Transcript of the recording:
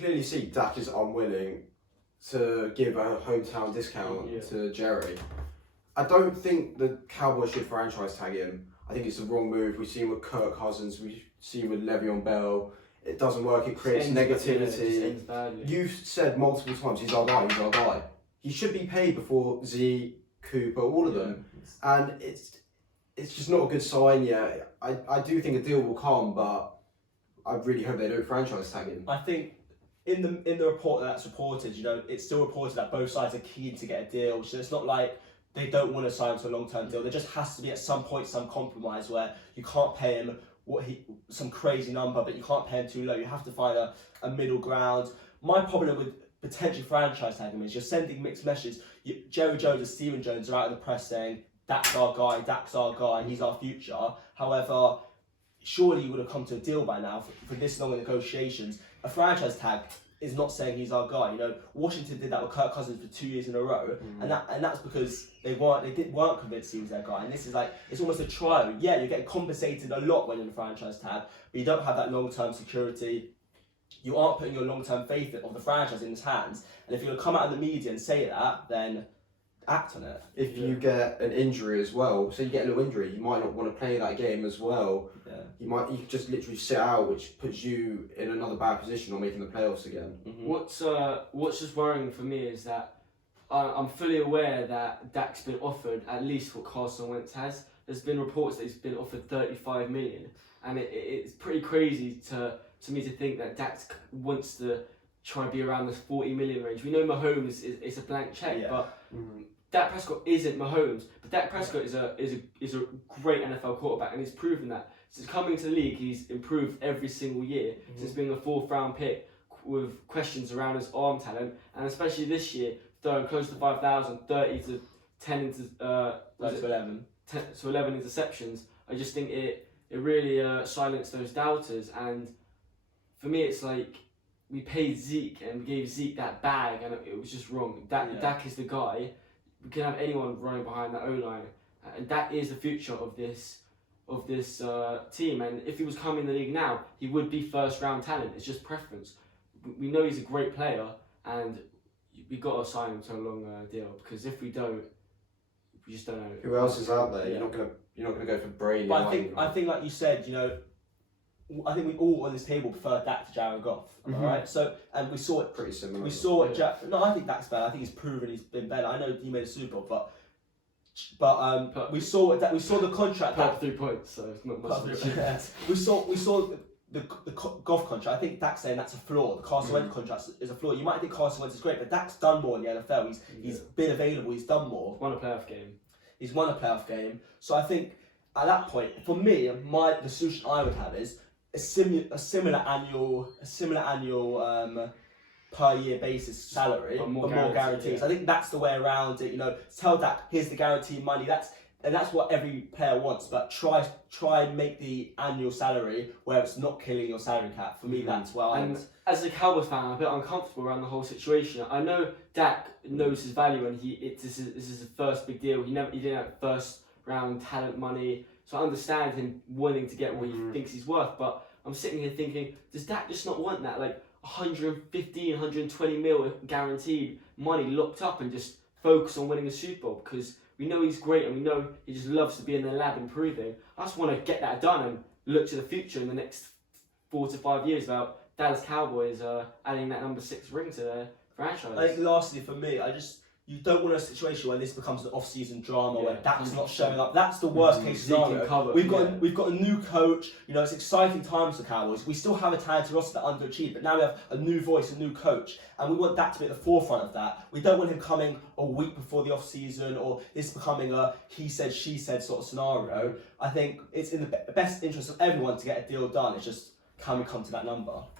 clearly see Dak is unwilling to give a hometown discount to Jerry. I don't think the Cowboys should franchise tag him. I think it's the wrong move. We've seen with Kirk Cousins, we've seen with Le'Veon Bell. It doesn't work, it creates negativity. You've said multiple times, he's our guy. He should be paid before Zeke, Cooper, all of them. And it's just not a good sign yet. I do think a deal will come, but I really hope they don't franchise tag him. I think in the report that's reported, it's still reported that both sides are keen to get a deal. So it's not like they don't want to sign to a long-term deal. There just has to be at some point some compromise where you can't pay him some crazy number, but you can't pay him too low. You have to find a middle ground. My problem with potentially franchise tagging him is you're sending mixed messages. Jerry Jones and Stephen Jones are out in the press saying, Dak's our guy, he's our future. However, surely you would have come to a deal by now for this long in negotiations. A franchise tag is not saying he's our guy. Washington did that with Kirk Cousins for 2 years in a row, and that's because they weren't convinced he was their guy. And this is like, it's almost a trial. Yeah, you're getting compensated a lot when you're in a franchise tag, but you don't have that long-term security. You aren't putting your long-term faith of the franchise in his hands. And if you're gonna come out in the media and say that, then act on it. If you get an injury as well, so you get a little injury, you might not want to play that game as well. You could just literally sit out, which puts you in another bad position on making the playoffs again. What's just worrying for me is that I'm fully aware that Dak's been offered at least what Carson Wentz has. There's been reports that he's been offered 35 million, and it's pretty crazy to me to think that Dak wants to try and be around this 40 million range. We know Mahomes is a blank check, but Dak Prescott isn't Mahomes. But Dak Prescott is a great NFL quarterback, and he's proven that. Since coming to the league, he's improved every single year. Since being a 4th round pick with questions around his arm talent, and especially this year, throwing close to 5,000, 30 to 10 into 11 interceptions. I just think it really silenced those doubters. And for me, it's like we paid Zeke and we gave Zeke that bag, and it was just wrong. Dak is the guy. We can have anyone running behind that O-line, and that is the future of this team. And if he was coming in the league now, he would be 1st round talent. It's just preference. We know he's a great player, and we got to sign him to a long deal, because if we don't, we just don't know. Who else is out there? You're not gonna go for Brady. But I think like you said, I think we all on this table prefer Dak to Jared Goff. Alright? So, and we saw it pretty similar. We saw it. No, I think Dak's better. I think he's proven he's been better. I know he made a Super Bowl, but we saw the contract. Put up 3 points, so it's not much. We saw the Goff contract. I think Dak's saying that's a flaw. The Carson Wentz contract is a flaw. You might think Carson Wentz is great, but Dak's done more in the NFL. He's been available. He's done more. Won a playoff game. He's won a playoff game. So I think at that point, for me, the solution I would have is a similar annual per year basis salary, but more guarantees. I think that's the way around it. Tell Dak, here's the guaranteed money. That's what every player wants. But try and make the annual salary where it's not killing your salary cap. For me, that's where I. And as a Cowboys fan, I'm a bit uncomfortable around the whole situation. I know Dak knows his value, and this is his first big deal. He didn't have 1st round talent money, so I understand him wanting to get what he thinks he's worth. But I'm sitting here thinking, does Dak just not want that? Like 115, 120 mil guaranteed money locked up, and just focus on winning a Super Bowl, because we know he's great and we know he just loves to be in the lab improving. I just want to get that done and look to the future in the next 4 to 5 years about Dallas Cowboys adding that number 6 ring to their franchise. I think lastly for me, you don't want a situation where this becomes an off-season drama where Dak's not showing up. That's the worst case scenario. We've got a new coach. It's exciting times for Cowboys. We still have a talented roster that underachieved, but now we have a new voice, a new coach, and we want Dak to be at the forefront of that. We don't want him coming a week before the off-season, or this becoming a he said, she said sort of scenario. I think it's in the best interest of everyone to get a deal done. It's just, can we come to that number?